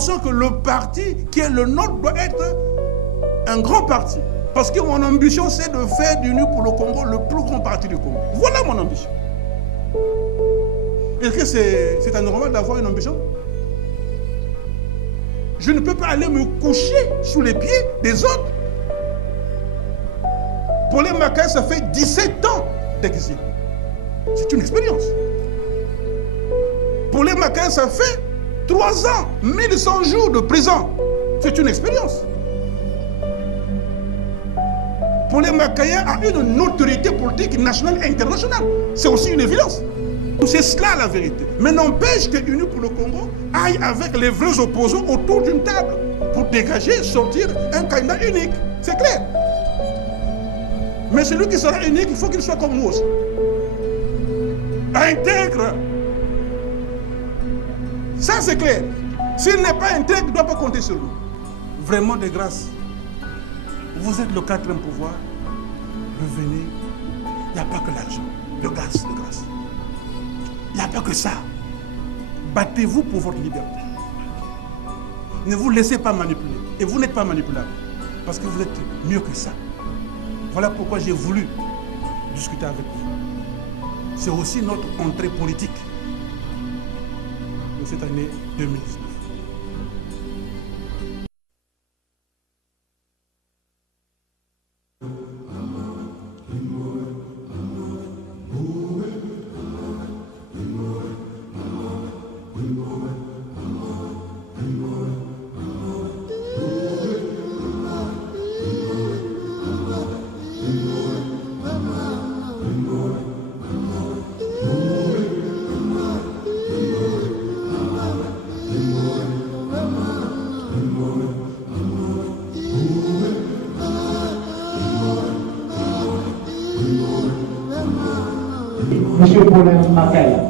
Que le parti qui est le nôtre doit être un grand parti. Parce que mon ambition, c'est de faire d'Unis pour le Congo le plus grand parti du Congo. Voilà mon ambition. Est-ce que c'est anormal d'avoir une ambition? Je ne peux pas aller me coucher sous les pieds des autres. Pour les Macaïs, ça fait 17 ans d'exil. C'est une expérience. Pour les Macaïs, ça fait 3 ans, 1100 jours de prison. C'est une expérience. Pour les Macaïens, a une autorité politique nationale et internationale. C'est aussi une évidence. C'est cela la vérité. Mais n'empêche que Unis pour le Congo aille avec les vrais opposants autour d'une table pour dégager, sortir un candidat unique. C'est clair. Mais celui qui sera unique, il faut qu'il soit comme nous aussi. Intègre. Ça c'est clair. S'il n'est pas intègre, il ne doit pas compter sur nous. Vraiment de grâce. Vous êtes le 4e pouvoir. Revenez. Il n'y a pas que l'argent. De grâce, de grâce. Il n'y a pas que ça. Battez-vous pour votre liberté. Ne vous laissez pas manipuler. Et vous n'êtes pas manipulable. Parce que vous êtes mieux que ça. Voilà pourquoi j'ai voulu discuter avec vous. C'est aussi notre entrée politique de cette année 2019. Monsieur Paulin Macaï.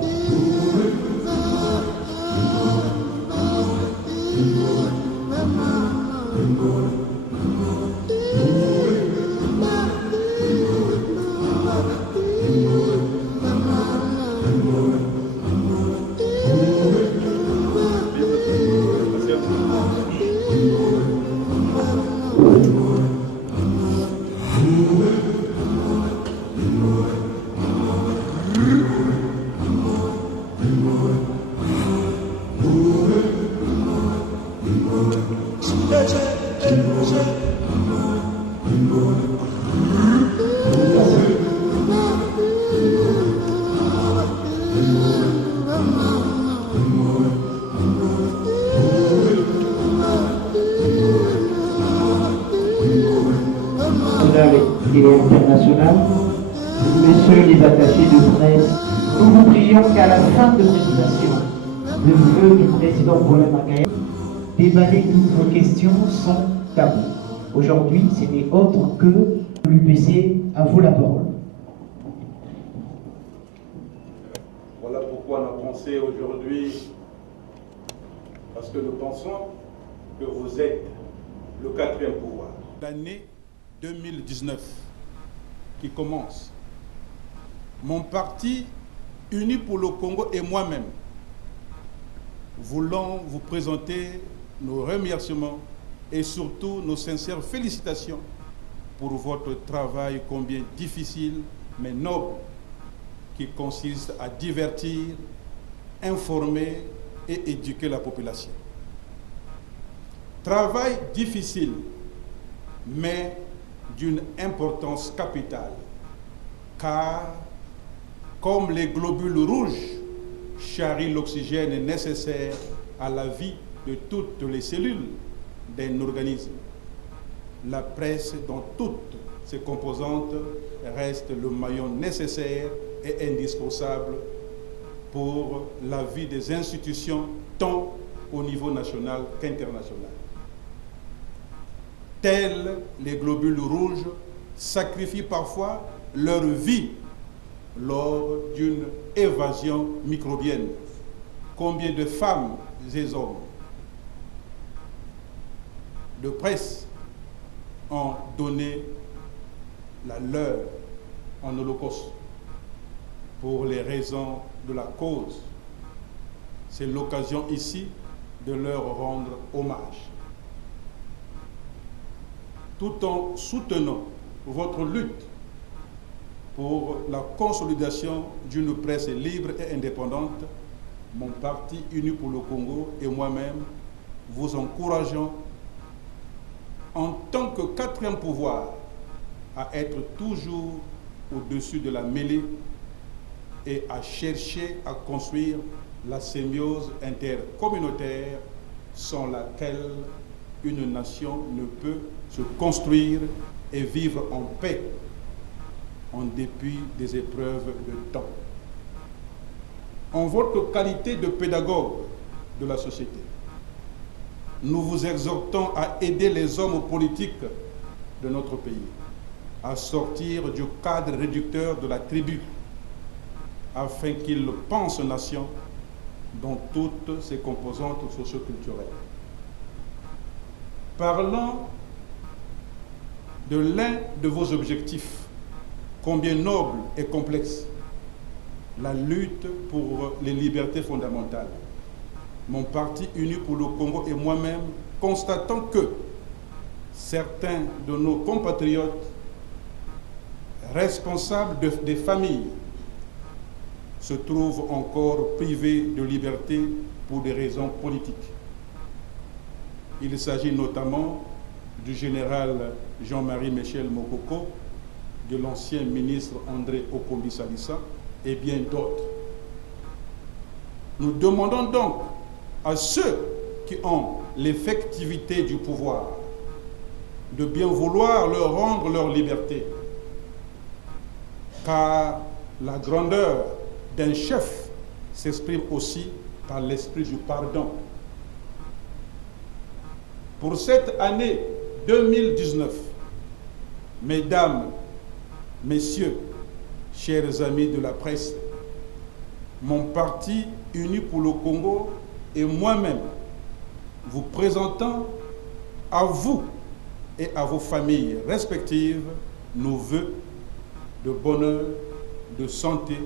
Et international, messieurs les attachés de presse, nous vous prions qu'à la fin de présentation de vœux du président Paulin Macaï, déballer toutes vos questions sont tabous. Aujourd'hui, ce n'est autre que l'UPC. À vous la parole. Voilà pourquoi on a pensé aujourd'hui, parce que nous pensons que vous êtes le 4e pouvoir. L'année 2019 qui commence, mon parti Unis pour le Congo et moi-même voulons vous présenter nos remerciements et surtout nos sincères félicitations pour votre travail combien difficile mais noble qui consiste à divertir, informer et éduquer la population. Travail difficile mais d'une importance capitale, car comme les globules rouges charrient l'oxygène nécessaire à la vie de toutes les cellules d'un organisme, la presse dans toutes ses composantes reste le maillon nécessaire et indispensable pour la vie des institutions tant au niveau national qu'international. Tels les globules rouges sacrifient parfois leur vie lors d'une évasion microbienne. Combien de femmes et hommes de presse ont donné la leur en holocauste pour les raisons de la cause. C'est l'occasion ici de leur rendre hommage. Tout en soutenant votre lutte pour la consolidation d'une presse libre et indépendante, mon parti Unis pour le Congo et moi-même vous encourageons en tant que quatrième pouvoir à être toujours au-dessus de la mêlée et à chercher à construire la symbiose intercommunautaire sans laquelle une nation ne peut se construire et vivre en paix en dépit des épreuves de temps. En votre qualité de pédagogue de la société, nous vous exhortons à aider les hommes politiques de notre pays à sortir du cadre réducteur de la tribu afin qu'ils pensent nation dans toutes ses composantes socio-culturelles. Parlant de l'un de vos objectifs, combien noble et complexe, la lutte pour les libertés fondamentales. Mon parti Unis pour le Congo et moi-même constatons que certains de nos compatriotes responsables des familles se trouvent encore privés de liberté pour des raisons politiques. Il s'agit notamment du général Jean-Marie Michel Mokoko, de l'ancien ministre André Okombi Salissa et bien d'autres. Nous demandons donc à ceux qui ont l'effectivité du pouvoir de bien vouloir leur rendre leur liberté, car la grandeur d'un chef s'exprime aussi par l'esprit du pardon. Pour cette année 2019, mesdames, messieurs, chers amis de la presse, mon parti Unis pour le Congo et moi-même vous présentons à vous et à vos familles respectives nos vœux de bonheur, de santé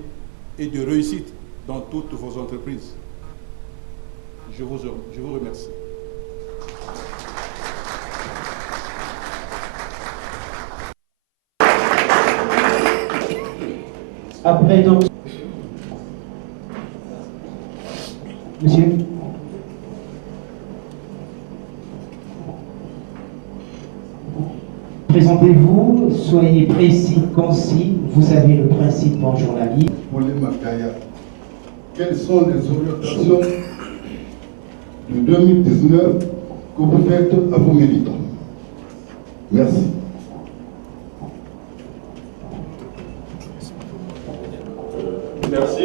et de réussite dans toutes vos entreprises. Je vous remercie. Après donc, monsieur. Présentez-vous, soyez précis, concis, vous savez le principe en journalisme. Quelles sont les orientations de 2019 que vous faites à vos militants? Merci. Merci.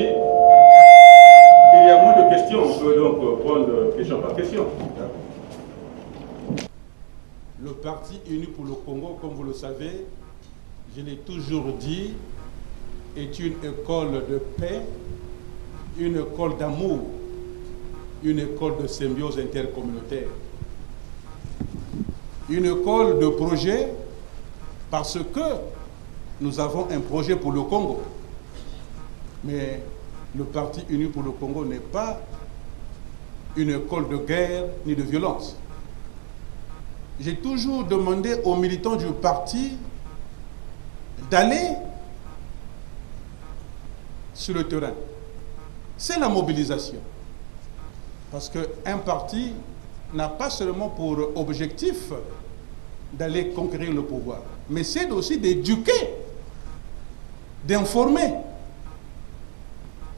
Il y a moins de questions, on peut donc prendre question par question. Le parti Unis pour le Congo, comme vous le savez, je l'ai toujours dit, est une école de paix, une école d'amour, une école de symbiose intercommunautaire, une école de projet, parce que nous avons un projet pour le Congo. Mais le parti Unis pour le Congo n'est pas une école de guerre ni de violence. J'ai toujours demandé aux militants du parti d'aller sur le terrain. C'est la mobilisation. Parce qu'un parti n'a pas seulement pour objectif d'aller conquérir le pouvoir, mais c'est aussi d'éduquer, d'informer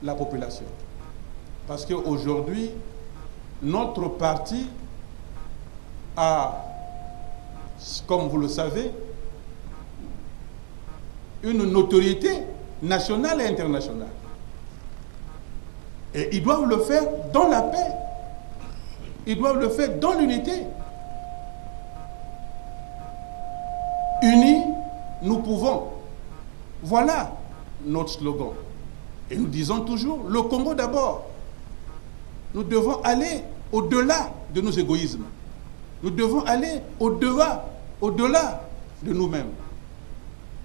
la population. Parce qu'aujourd'hui, notre parti a, comme vous le savez, une notoriété nationale et internationale. Et ils doivent le faire dans la paix. Ils doivent le faire dans l'unité. Unis, nous pouvons. Voilà notre slogan. Et nous disons toujours, le Congo d'abord. Nous devons aller au-delà de nos égoïsmes. Nous devons aller au-delà de nous-mêmes.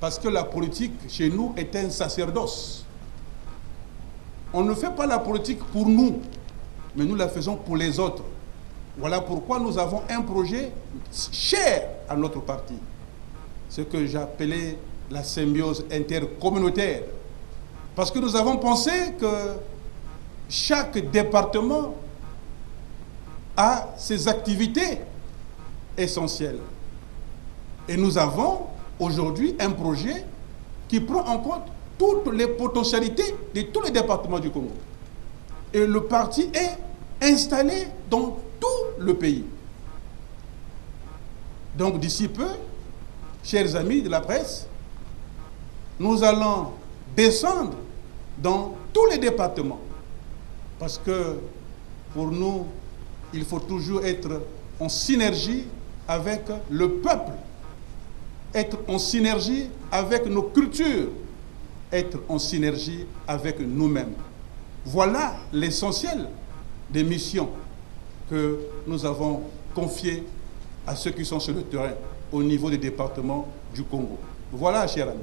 Parce que la politique, chez nous, est un sacerdoce. On ne fait pas la politique pour nous, mais nous la faisons pour les autres. Voilà pourquoi nous avons un projet cher à notre parti, ce que j'appelais la symbiose intercommunautaire. Parce que nous avons pensé que chaque département a ses activités essentielles. Et nous avons aujourd'hui un projet qui prend en compte toutes les potentialités de tous les départements du Congo. Et le parti est installé dans tout le pays. Donc d'ici peu, chers amis de la presse, nous allons descendre dans tous les départements. Parce que pour nous, il faut toujours être en synergie avec le peuple, être en synergie avec nos cultures, être en synergie avec nous-mêmes. Voilà l'essentiel des missions que nous avons confiées à ceux qui sont sur le terrain au niveau des départements du Congo. Voilà, cher ami.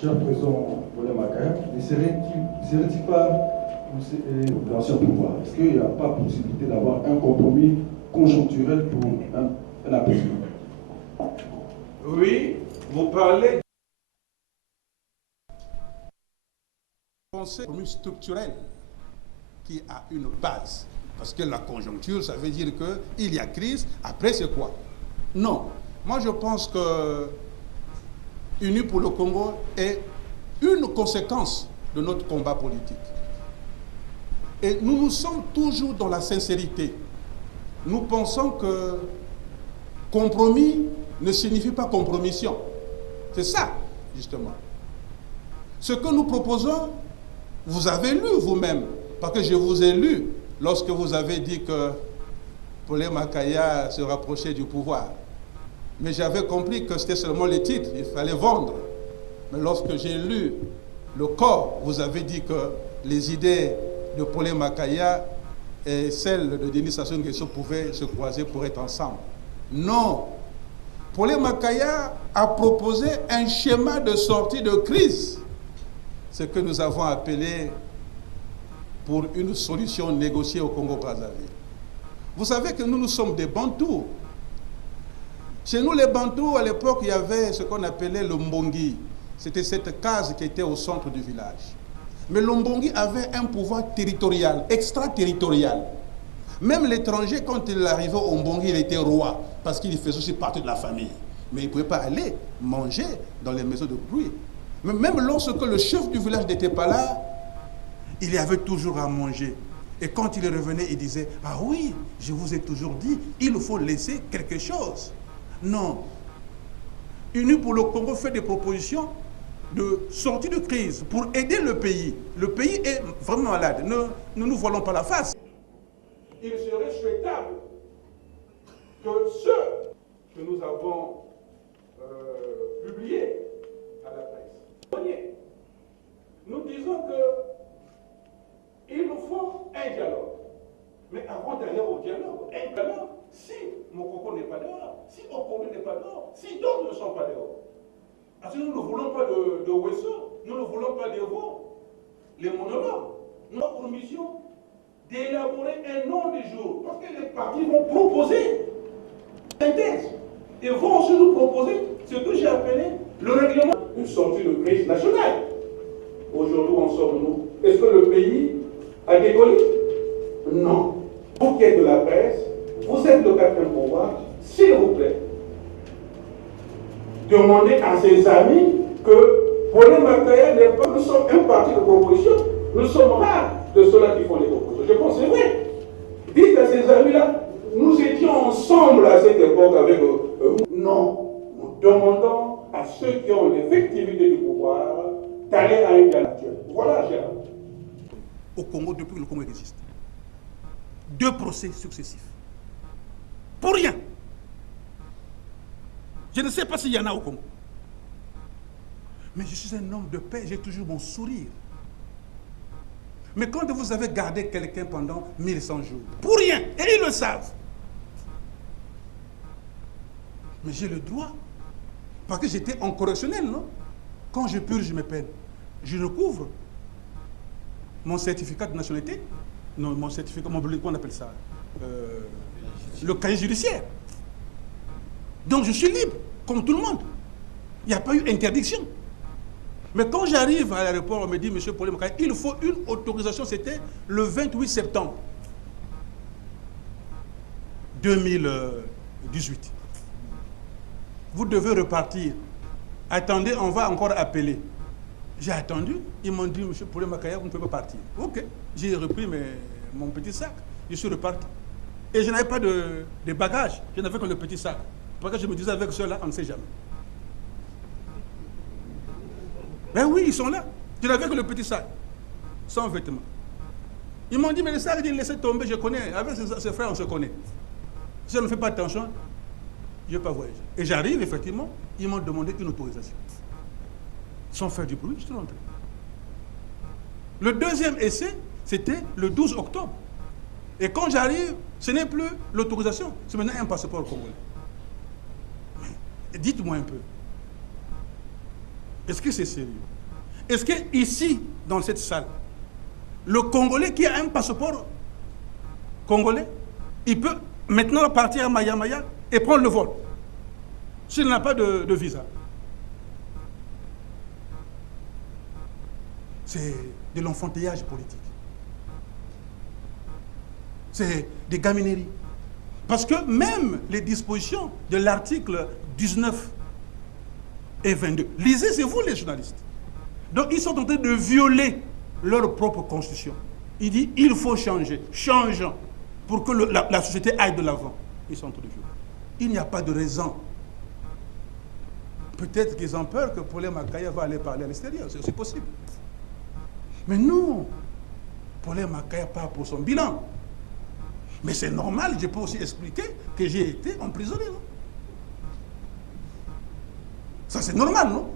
Cher président Paulin Makaya, ne serait-il pas l'ancien pouvoir? Est-ce qu'il n'y a pas possibilité d'avoir un compromis conjoncturel pour un apaisement? Oui, vous parlez de compromis structurel qui a une base. Parce que la conjoncture, ça veut dire qu'il y a crise, après c'est quoi? Non. Moi je pense que Unis pour le Congo est une conséquence de notre combat politique. Et nous sommes toujours dans la sincérité. Nous pensons que compromis ne signifie pas compromission. C'est ça, justement. Ce que nous proposons, vous avez lu vous-même, parce que je vous ai lu lorsque vous avez dit que Paulin Makaya se rapprochait du pouvoir. Mais j'avais compris que c'était seulement les titres, il fallait vendre. Mais lorsque j'ai lu le corps, vous avez dit que les idées de Paulin Makaya et celles de Denis Sassou Nguesso pouvaient se croiser pour être ensemble. Non. Paulin Makaya a proposé un schéma de sortie de crise, ce que nous avons appelé pour une solution négociée au Congo-Brazzaville. Vous savez que nous sommes des Bantous. Chez nous, les Bantous, à l'époque, il y avait ce qu'on appelait le Mbongi. C'était cette case qui était au centre du village. Mais le Mbongi avait un pouvoir territorial, extraterritorial. Même l'étranger, quand il arrivait au Mbongi, il était roi, parce qu'il faisait aussi partie de la famille. Mais il ne pouvait pas aller manger dans les maisons de bruit. Mais même lorsque le chef du village n'était pas là, il y avait toujours à manger. Et quand il revenait, il disait, « Ah oui, je vous ai toujours dit, il faut laisser quelque chose. » Non. Unis pour le Congo fait des propositions de sortie de crise pour aider le pays. Le pays est vraiment malade. Ne nous voilons pas la face. Il serait souhaitable que ceux que nous avons publiés à la presse, nous disons qu'il nous faut un dialogue. Mais avant d'aller au dialogue, un dialogue, si Mokoko n'est pas dehors, si Okono n'est pas dehors, si d'autres ne sont pas dehors. Parce que nous ne voulons pas de Wesso, nous ne voulons pas de vous, les monologues. Nous avons pour mission d'élaborer un nom du jour. Parce que les partis vont proposer un texte. Et vont aussi nous proposer ce que j'ai appelé le règlement d'une sortie de crise nationale. Aujourd'hui, en sommes-nous? Est-ce que le pays a décollé? Non. Vous qui êtes de la presse, vous êtes le quatrième pouvoir, s'il vous plaît, demandez à ses amis que Paulin Makaya n'est pas, nous sommes un parti de proposition, nous sommes rares de ceux-là qui font les propositions. Je pense que c'est vrai. Dites à ces amis-là, nous étions ensemble à cette époque avec eux. Non, nous demandons à ceux qui ont l'effectivité du pouvoir d'aller à un dialogue actuel. Voilà, Gérard. Au Congo, depuis que le Congo existe, 2 procès successifs. Pour rien. Je ne sais pas s'il y en a au Congo. Mais je suis un homme de paix, j'ai toujours mon sourire. Mais quand vous avez gardé quelqu'un pendant 1100 jours, pour rien, et ils le savent. Mais j'ai le droit. Parce que j'étais en correctionnel, non? Quand je purge mes peines, je recouvre mon certificat de nationalité. Non, mon certificat, comment on appelle ça? le casier judiciaire. Donc je suis libre, comme tout le monde. Il n'y a pas eu interdiction. Mais quand j'arrive à l'aéroport, on me dit, monsieur Paulin Makaya, il faut une autorisation, c'était le 28 septembre 2018. Vous devez repartir. Attendez, on va encore appeler. J'ai attendu. Ils m'ont dit, monsieur Paulin Makaya, vous ne pouvez pas partir. Ok. J'ai repris mon petit sac. Je suis reparti. Et je n'avais pas de bagages. Je n'avais que le petit sac. Parce que je me disais, avec ceux-là, on ne sait jamais. Ben oui, ils sont là. Je n'avais que le petit sac. Sans vêtements. Ils m'ont dit, mais le sac, il laissait tomber, je connais. Avec ses frères, on se connaît. Si on ne fait pas attention, je ne vais pas voyager. Et j'arrive, effectivement, ils m'ont demandé une autorisation. Sans faire du bruit, je suis rentré. Le deuxième essai, c'était le 12 octobre. Et quand j'arrive, ce n'est plus l'autorisation, c'est maintenant un passeport congolais. Dites-moi un peu, est-ce que c'est sérieux? Est-ce qu'ici, dans cette salle, le Congolais qui a un passeport congolais, il peut maintenant partir à Maya et prendre le vol, s'il n'a pas de visa? C'est de l'enfantillage politique. C'est des gamineries. Parce que même les dispositions de l'article 19 et 22, lisez, c'est vous les journalistes. Donc ils sont en train de violer leur propre constitution. Il dit, il faut changer. Changeons pour que la société aille de l'avant. Ils sont en train de violer. Il n'y a pas de raison. Peut-être qu'ils ont peur que Paulin Makaya va aller parler à l'extérieur. C'est aussi possible. Mais non. Paulin Makaya part pour son bilan. Mais c'est normal, je peux aussi expliquer que j'ai été emprisonné. Non? Ça, c'est normal, non?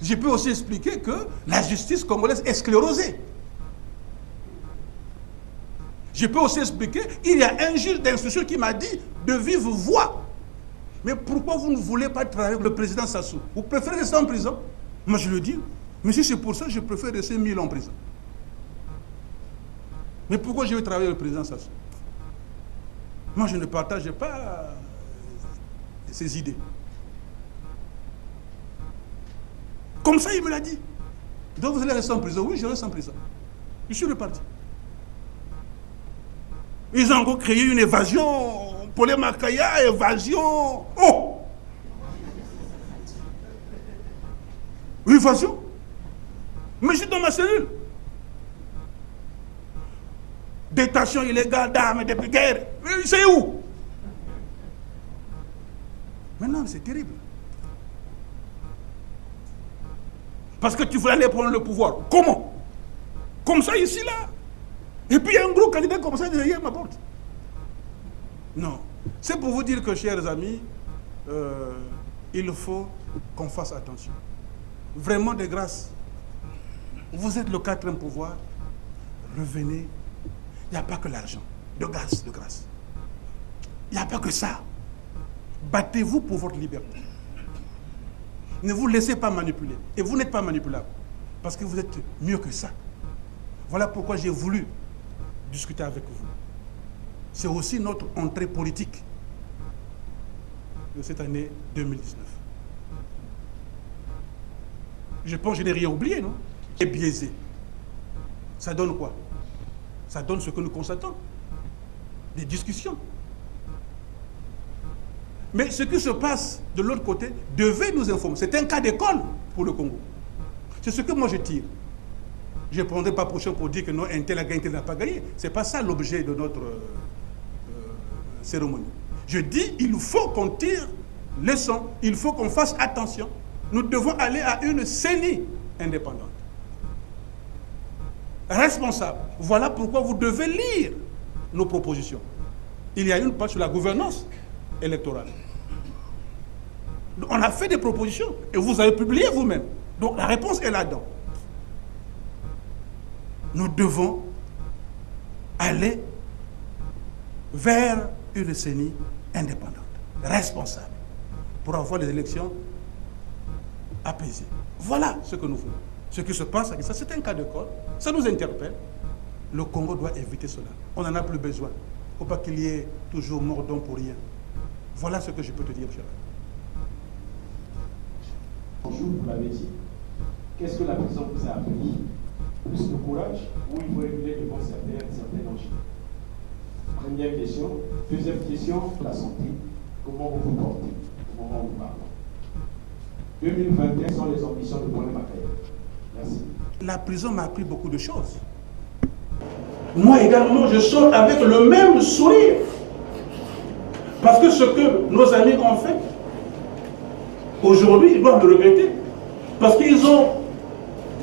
Je peux aussi expliquer que la justice congolaise est sclérosée. Je peux aussi expliquer qu'il y a un juge d'instruction qui m'a dit de vive voix. Mais pourquoi vous ne voulez pas travailler avec le président Sassou? Vous préférez rester en prison? Moi, je le dis. Mais si c'est pour ça, je préfère rester 1000 ans en prison. Mais pourquoi je vais travailler avec le président Sassou? Moi, je ne partage pas ses idées. Comme ça, il me l'a dit. Donc, vous allez rester en prison? Oui, je reste en prison. Je suis reparti. Ils ont encore créé une évasion. Paulin Makaya, évasion. Oh! Évasion? Mais je suis dans ma cellule. Détention illégale d'armes depuis guerre. C'est où? Maintenant, c'est terrible. Parce que tu voulais aller prendre le pouvoir. Comment? Comme ça, ici, là. Et puis, il y a un gros candidat comme ça derrière ma porte. Non. C'est pour vous dire que, chers amis, il faut qu'on fasse attention. Vraiment, de grâce. Vous êtes le quatrième pouvoir. Revenez. Il n'y a pas que l'argent. De grâce, de grâce. Il n'y a pas que ça. Battez-vous pour votre liberté. Ne vous laissez pas manipuler. Et vous n'êtes pas manipulable. Parce que vous êtes mieux que ça. Voilà pourquoi j'ai voulu discuter avec vous. C'est aussi notre entrée politique de cette année 2019. Je pense que je n'ai rien oublié, non? Et biaisé. Ça donne quoi? Ça donne ce que nous constatons. Des discussions. Mais ce qui se passe de l'autre côté devait nous informer. C'est un cas d'école pour le Congo. C'est ce que moi je tire. Je ne prendrai pas prochain pour dire que non, un tel a gagné, un tel n'a pas gagné. Ce n'est pas ça l'objet de notre cérémonie. Je dis, il faut qu'on tire leçon, il faut qu'on fasse attention. Nous devons aller à une CENI indépendante. Responsable. Voilà pourquoi vous devez lire nos propositions. Il y a une page sur la gouvernance électorale. On a fait des propositions et vous avez publié vous-même. Donc la réponse est là-dedans. Nous devons aller vers une CENI indépendante, responsable, pour avoir des élections apaisées. Voilà ce que nous voulons. Ce qui se passe, c'est un cas d'école, ça nous interpelle. Le Congo doit éviter cela. On n'en a plus besoin. Il ne faut pas qu'il y ait toujours mort d'homme pour rien. Voilà ce que je peux te dire, cher. Bonjour, vous l'avez dit. Qu'est-ce que la prison vous a appris? Plus de courage ou il faut réguler devant certains dangers? Première question. Deuxième question, la santé. Comment vous vous portez? Comment on vous parle? 2021 sont les ambitions de Paulin Macaire. Merci. La prison m'a appris beaucoup de choses. Moi également, je sors avec le même sourire. Parce que ce que nos amis ont fait, aujourd'hui, ils doivent le regretter. Parce qu'ils ont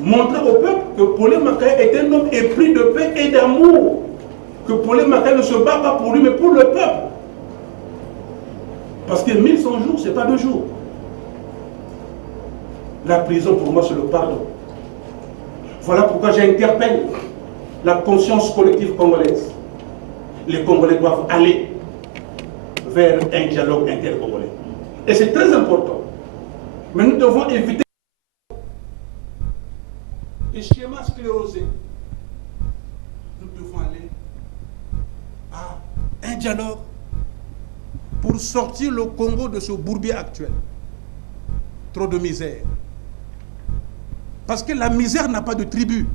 montré au peuple que Paulin Macaire est un homme épris de paix et d'amour. Que Paulin Macaire ne se bat pas pour lui, mais pour le peuple. Parce que 1100 jours, ce n'est pas 2 jours. La prison, pour moi, c'est le pardon. Voilà pourquoi j'interpelle la conscience collective congolaise. Les Congolais doivent aller vers un dialogue intercongolais. Et c'est très important. Mais nous devons éviter les schémas sclérosés. Nous devons aller à un dialogue pour sortir le Congo de ce bourbier actuel. Trop de misère. Parce que la misère n'a pas de tribu.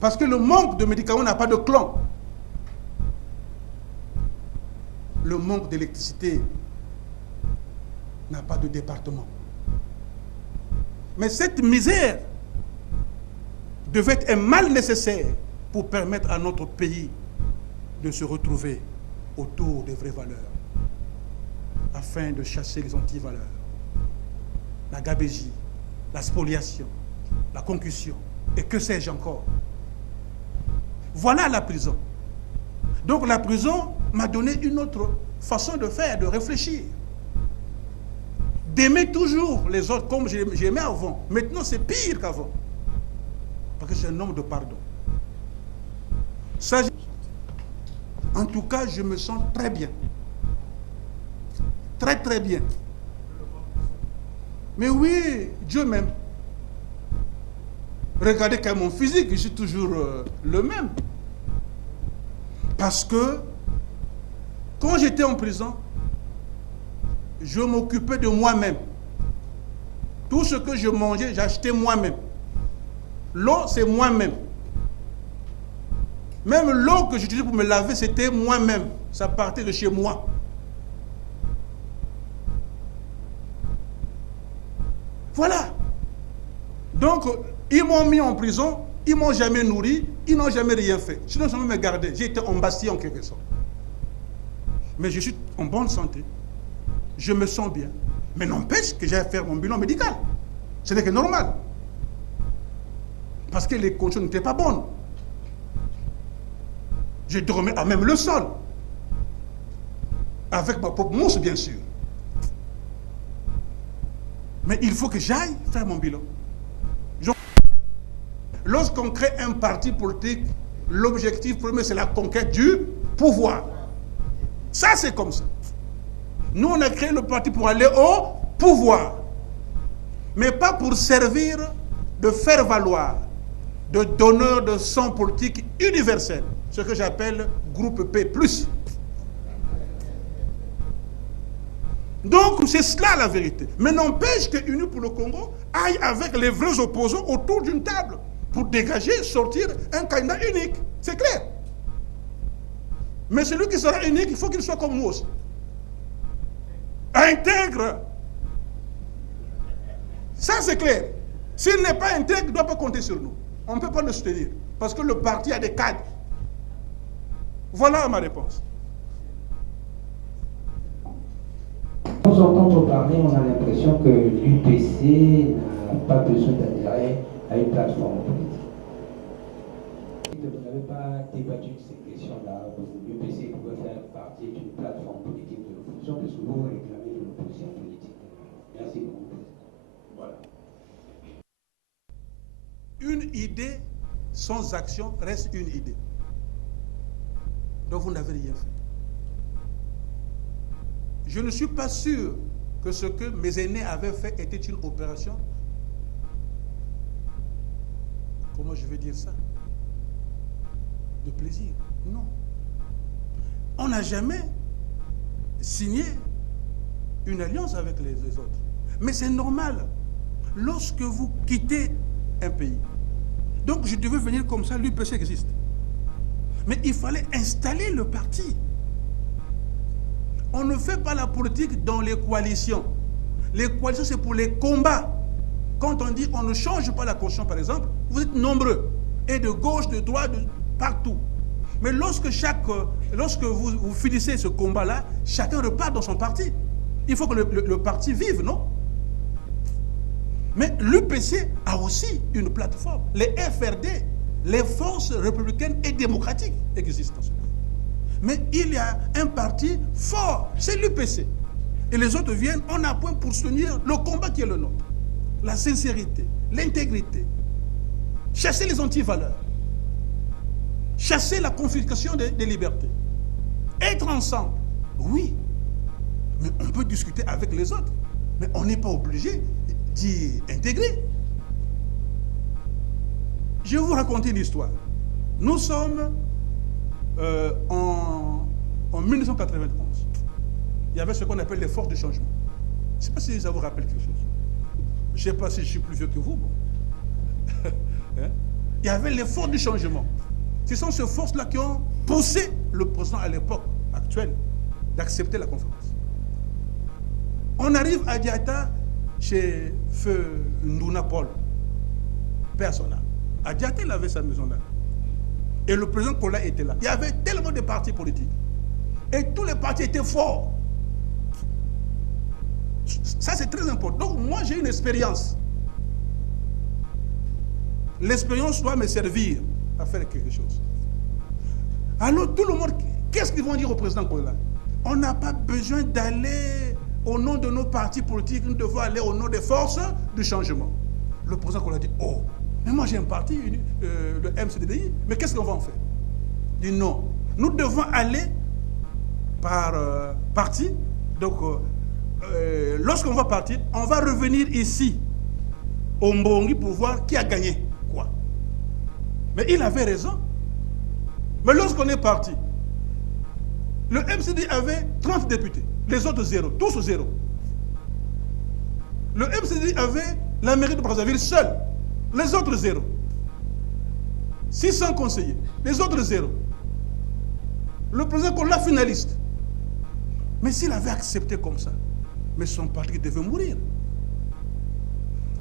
Parce que le manque de médicaments n'a pas de clan. Le manque d'électricité n'a pas de département. Mais cette misère devait être un mal nécessaire pour permettre à notre pays de se retrouver autour des vraies valeurs, afin de chasser les antivaleurs, la gabégie, la spoliation, la concussion, et que sais-je encore. Voilà la prison. Donc la prison m'a donné une autre façon de faire, de réfléchir. D'aimer toujours les autres comme j'aimais avant. Maintenant, c'est pire qu'avant. Parce que c'est un homme de pardon. Ça, en tout cas, je me sens très bien. Très, très bien. Mais oui, Dieu m'aime. Regardez quand mon physique, je suis toujours le même. Parce que, quand j'étais en prison, je m'occupais de moi-même. Tout ce que je mangeais, j'achetais moi-même. L'eau, c'est moi-même. Même l'eau que j'utilisais pour me laver, c'était moi-même. Ça partait de chez moi. Voilà. Donc, ils m'ont mis en prison, ils ne m'ont jamais nourri, ils n'ont jamais rien fait. Sinon, ils ont me gardé. J'ai été embastillé en quelque sorte. Mais je suis en bonne santé. Je me sens bien. Mais n'empêche que j'aille faire mon bilan médical. Ce n'est que normal. Parce que les conditions n'étaient pas bonnes. Je dormais à même le sol. Avec ma propre mousse, bien sûr. Mais il faut que j'aille faire mon bilan. Lorsqu'on crée un parti politique, l'objectif premier, c'est la conquête du pouvoir. Ça, c'est comme ça. Nous, on a créé le parti pour aller au pouvoir. Mais pas pour servir de faire valoir, de donneur de sang politique universel. Ce que j'appelle groupe P+. Donc, c'est cela la vérité. Mais n'empêche que Unis pour le Congo aille avec les vrais opposants autour d'une table pour dégager, sortir un candidat unique. C'est clair. Mais celui qui sera unique, il faut qu'il soit comme nous aussi. Intègre. Ça, c'est clair. S'il n'est pas intègre, il ne doit pas compter sur nous. On ne peut pas le soutenir. Parce que le parti a des cadres. Voilà ma réponse. Nous entendre parler, on a l'impression que l'UPC n'a pas besoin d'adhérer à une plateforme politique. Vous n'avez pas débattu de ces questions-là. L'UPC pouvait faire partie d'une plateforme politique de l'opposition, parce que vous réclamez de l'opposition politique. Merci beaucoup. Voilà. Une idée sans action reste une idée. Donc vous n'avez rien fait. Je ne suis pas sûr que ce que mes aînés avaient fait était une opération comment je vais dire ça, de plaisir. Non. On n'a jamais signé une alliance avec les autres. Mais c'est normal. Lorsque vous quittez un pays, donc je devais venir comme ça, l'UPC existe. Mais il fallait installer le parti. On ne fait pas la politique dans les coalitions. Les coalitions, c'est pour les combats. Quand on dit on ne change pas la constitution, par exemple, vous êtes nombreux. Et de gauche, de droite, partout. Mais lorsque vous finissez ce combat-là, chacun repart dans son parti. Il faut que le parti vive, non? Mais l'UPC a aussi une plateforme. Les FRD, les forces républicaines et démocratiques existent en ce pays. Mais il y a un parti fort, c'est l'UPC. Et les autres viennent en appoint pour soutenir le combat qui est le nôtre. La sincérité, l'intégrité. Chasser les antivaleurs. Chasser la confiscation des libertés. Être ensemble, oui. Mais on peut discuter avec les autres. Mais on n'est pas obligé d'y intégrer. Je vais vous raconter une histoire. Nous sommes en 1991. Il y avait ce qu'on appelle les forces de changement. Je ne sais pas si ça vous rappelle quelque chose. Je ne sais pas si je suis plus vieux que vous. Bon. Hein? Il y avait les forces du changement. Ce sont ces forces-là qui ont poussé le président à l'époque actuelle d'accepter la conférence. On arrive à Diatta chez Feu Ndouna Paul, personnel. À Diatta, il avait sa maison là. Et le président Kola était là. Il y avait tellement de partis politiques. Et tous les partis étaient forts. Ça, c'est très important. Donc, moi, j'ai une expérience. L'expérience doit me servir à faire quelque chose. Alors, tout le monde, qu'est-ce qu'ils vont dire au président Kola? On n'a pas besoin d'aller au nom de nos partis politiques, nous devons aller au nom des forces du changement. Le président Kola dit, oh, mais moi j'ai un parti, le MCDDI, mais qu'est-ce qu'on va en faire? Il dit non, nous devons aller par parti. Donc, lorsqu'on va partir, on va revenir ici, au Mbongi, pour voir qui a gagné quoi. Mais il avait raison. Mais lorsqu'on est parti, le MCD avait 30 députés, les autres zéro, tous zéro. Le MCD avait la mairie de Brazzaville seule, les autres zéro. 600 conseillers, les autres zéro. Le président qu'on l'a finaliste. Mais s'il avait accepté comme ça, mais son parti devait mourir.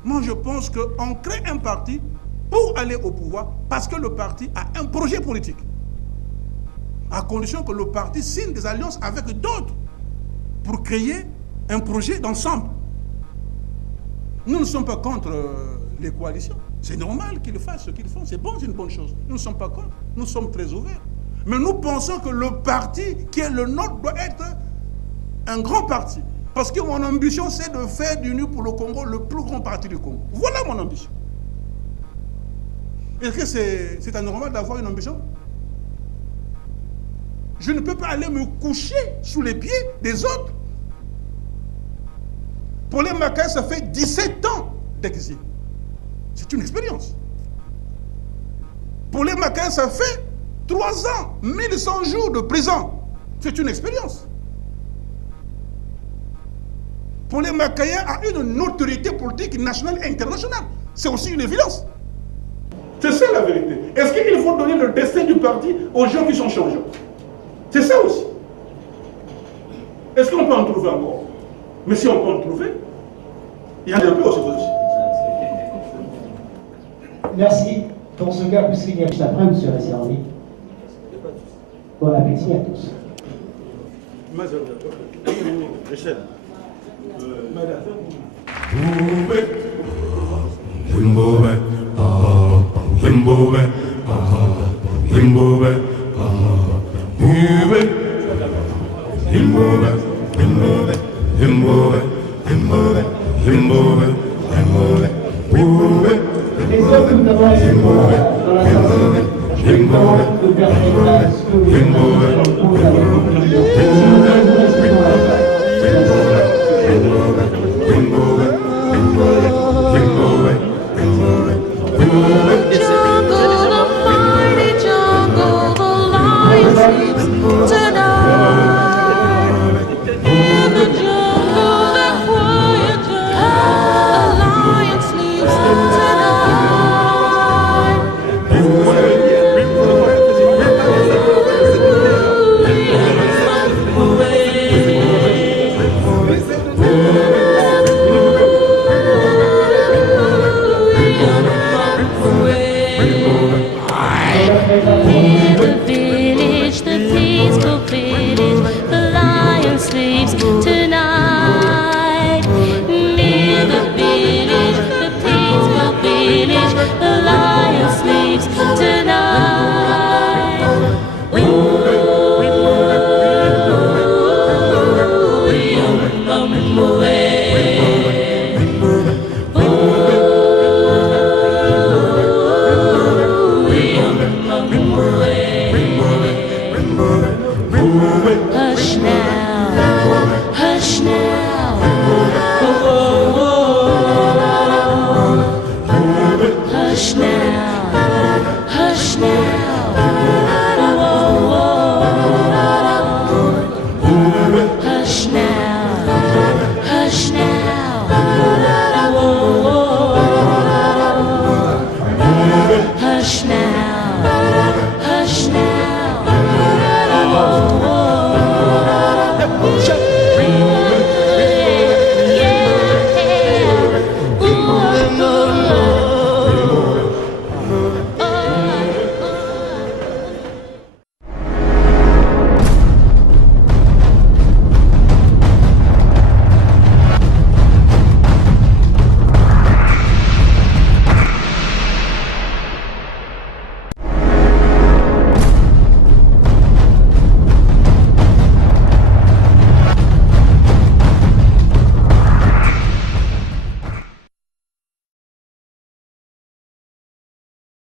Moi, je pense qu'on crée un parti pour aller au pouvoir parce que le parti a un projet politique. À condition que le parti signe des alliances avec d'autres pour créer un projet d'ensemble. Nous ne sommes pas contre les coalitions. C'est normal qu'ils fassent ce qu'ils font. C'est bon, c'est une bonne chose. Nous ne sommes pas contre. Nous sommes très ouverts. Mais nous pensons que le parti qui est le nôtre doit être un grand parti. Parce que mon ambition, c'est de faire d'Union pour le Congo le plus grand parti du Congo. Voilà mon ambition. Est-ce que c'est anormal d'avoir une ambition? Je ne peux pas aller me coucher sous les pieds des autres. Pour les Macaïs, ça fait 17 ans d'exil. C'est une expérience. Pour les Macaïs, ça fait 3 ans, 1100 jours de prison. C'est une expérience. Pour les Macaïens, a une autorité politique nationale et internationale. C'est aussi une évidence. C'est ça la vérité. Est-ce qu'il faut donner le destin du parti aux gens qui sont changeants? C'est ça aussi. Est-ce qu'on peut en trouver encore? Mais si on peut en trouver, il y a un peu aussi. Merci. Dans ce cas, puisqu'il y a juste après, vous serez servi. Bon appétit à tous. Les hommes que nous avons dans la salle, je demande de permettre à ce que vous pose avec vous. Nous restons dans la salle. It's hear the village, the peaceful village, the lion sleeps.